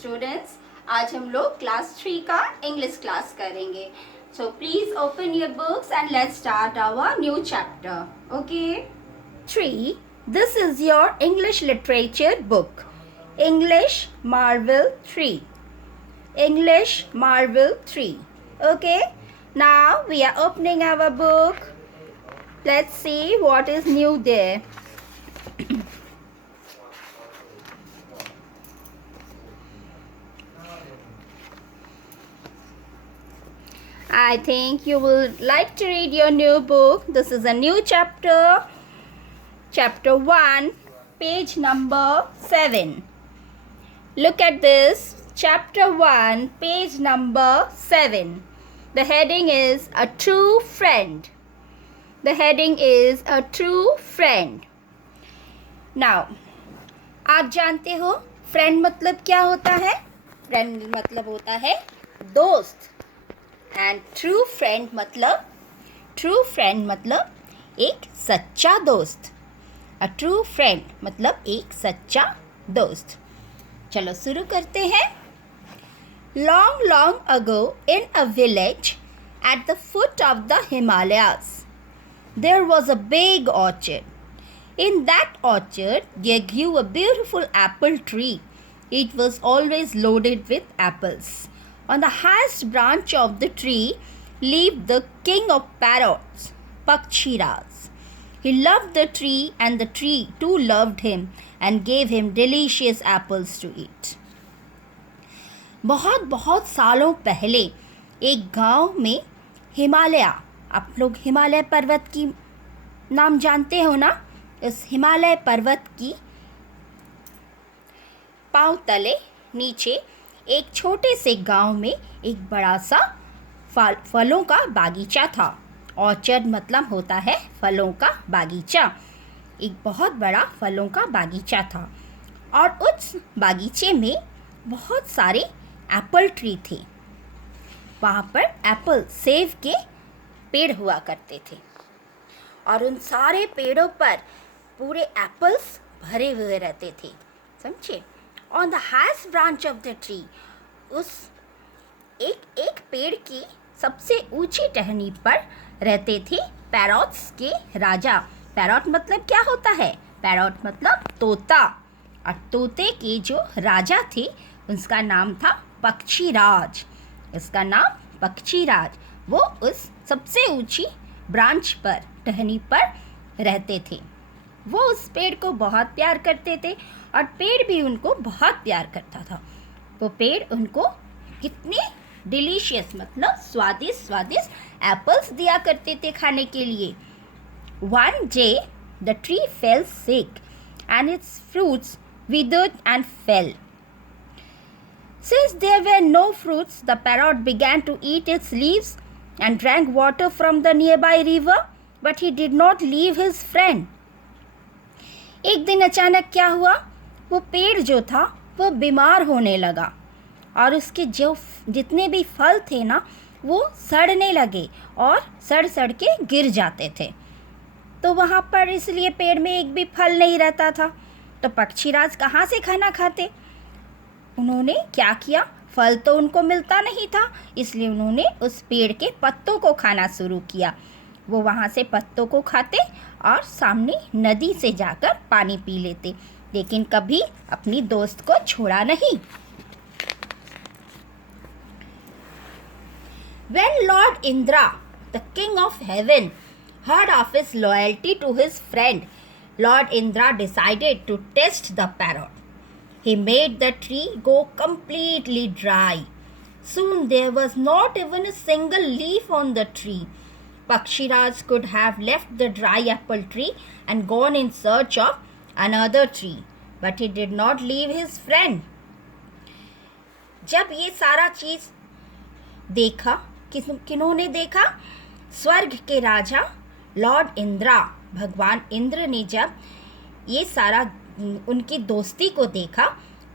Students, आज हम लोग क्लास 3 का इंग्लिश क्लास करेंगे. So please open your books and let's start our new chapter. Okay. 3. This is your English literature book. English Marvel 3. English Marvel 3. Okay. Now we are opening our book. Let's see what is new there. I think you will like to read your new book. This is a new chapter. Chapter 1, page number 7. Look at this. Chapter 1, page number 7. The heading is A True Friend. The heading is A True Friend. Now, आप जानते हो friend मतलब क्या होता है? Friend मतलब होता है दोस्त. एंड ट्रू फ्रेंड मतलब एक सच्चा दोस्त. अ ट्रू फ्रेंड मतलब एक सच्चा दोस्त. चलो शुरू करते हैं. Long long ago in a village at the foot of the Himalayas there was a big orchard. In that orchard, there grew a beautiful apple tree. It was always loaded with apples. On the highest branch of the tree lived the king of parrots, Pakshiraj. He loved the tree, and the tree too loved him and gave him delicious apples to eat. बहुत बहुत सालों पहले एक गांव में हिमालय, आप लोग हिमालय पर्वत की नाम जानते हो ना? इस हिमालय पर्वत की पांव तले नीचे एक छोटे से गांव में एक बड़ा सा फलों का बागीचा था. ऑर्चर्ड मतलब होता है फलों का बागीचा. एक बहुत बड़ा फलों का बागीचा था और उस बागीचे में बहुत सारे एप्पल ट्री थे. वहाँ पर एप्पल सेब के पेड़ हुआ करते थे और उन सारे पेड़ों पर पूरे एप्पल्स भरे हुए रहते थे. समझे? On the highest branch of the tree, उस एक पेड़ की सबसे ऊंची टहनी पर रहते थे पैरॉट्स के राजा. पैरॉट मतलब क्या होता है? पैरॉट मतलब तोता. और तोते के जो राजा थे उसका नाम था पक्षीराज. इसका नाम पक्षीराज. वो उस सबसे ऊंची ब्रांच पर, टहनी पर रहते थे. वो उस पेड़ को बहुत प्यार करते थे और पेड़ भी उनको बहुत प्यार करता था. वो पेड़ उनको कितने डिलीशियस मतलब स्वादिष्ट स्वादिष्ट एप्पल्स दिया करते थे खाने के लिए. One day the tree fail sick and its fruits withered and fell. Since there were no fruits, the parrot began to eat its leaves and drank water from the nearby river, but he did not leave his friend. एक दिन अचानक क्या हुआ? वो पेड़ जो था वो बीमार होने लगा और उसके जो जितने भी फल थे ना वो सड़ने लगे और सड़ सड़ के गिर जाते थे. तो वहाँ पर इसलिए पेड़ में एक भी फल नहीं रहता था. तो पक्षीराज कहाँ से खाना खाते? उन्होंने क्या किया? फल तो उनको मिलता नहीं था, इसलिए उन्होंने उस पेड़ के पत्तों को खाना शुरू किया. वो वहाँ से पत्तों को खाते और सामने नदी से जाकर पानी पी लेते, लेकिन कभी अपनी दोस्त को छोड़ा नहीं. When Lord Indra, the king of heaven, heard of his loyalty to his friend, Lord Indra decided to test the parrot. He made the tree go completely dry. Soon there was not even a single leaf on the tree. Pakshiraj could have left the dry apple tree and gone in search of another tree, but he did not leave his friend. जब ये सारा चीज देखा, किन्होंने देखा? स्वर्ग के राजा Lord Indira, भगवान इंद्र ने जब ये सारा उनकी दोस्ती को देखा,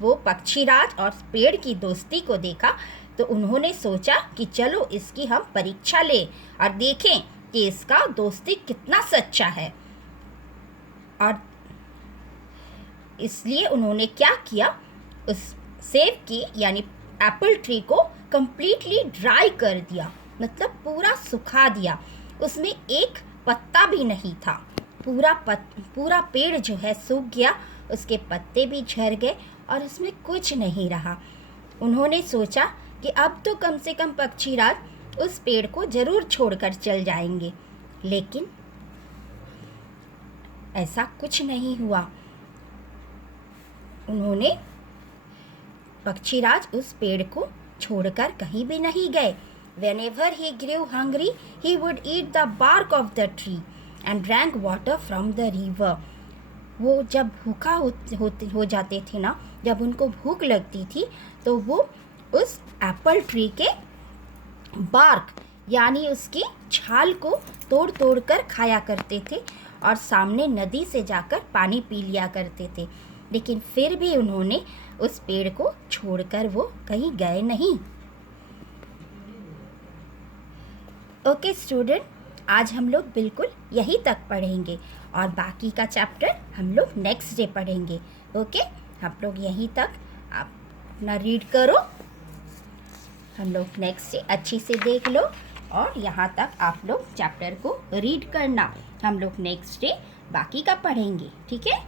वो पक्षीराज और पेड़ की दोस्ती को देखा, तो उन्होंने सोचा कि चलो इसकी हम परीक्षा लें और देखें कि इसका दोस्ती कितना सच्चा है. और इसलिए उन्होंने क्या किया? उस सेब की यानी एप्पल ट्री को कम्प्लीटली ड्राई कर दिया, मतलब पूरा सुखा दिया। उसमें एक पत्ता भी नहीं था। पूरा पेड़ जो है सूख गया, उसके पत्ते भी झड़ गए और उसमें कुछ नहीं रहा। उन्होंने सोचा कि अब तो कम से कम पक्षीराज उस पेड़ को ज़रूर छोड़कर चल जाएंगे, लेकिन ऐसा कुछ नहीं हुआ। उन्होंने पक्षीराज उस पेड़ को छोड़कर कहीं भी नहीं गए। Whenever he grew hungry, he would eat the bark of the tree and drank water from the river. वो जब भूखा हो जाते थे ना, जब उनको भूख लगती थी, तो वो उस एप्पल ट्री के बार्क यानी उसकी छाल को तोड़ तोड़ कर खाया करते थे और सामने नदी से जाकर पानी पी लिया करते थे। लेकिन फिर भी उन्होंने उस पेड़ को छोड़कर वो कहीं गए नहीं। ओके स्टूडेंट, आज हम लोग बिल्कुल यहीं तक पढ़ेंगे और बाकी का चैप्टर हम लोग नेक्स्ट डे पढ़ेंगे। ओके, आप लोग यहीं तक आप अपना रीड करो, हम लोग नेक्स्ट डे अच्छी से देख लो और यहाँ तक आप लोग चैप्टर को रीड करना। हम लोग नेक्स्ट डे बाकी का पढ़ेंगे, ठीक है।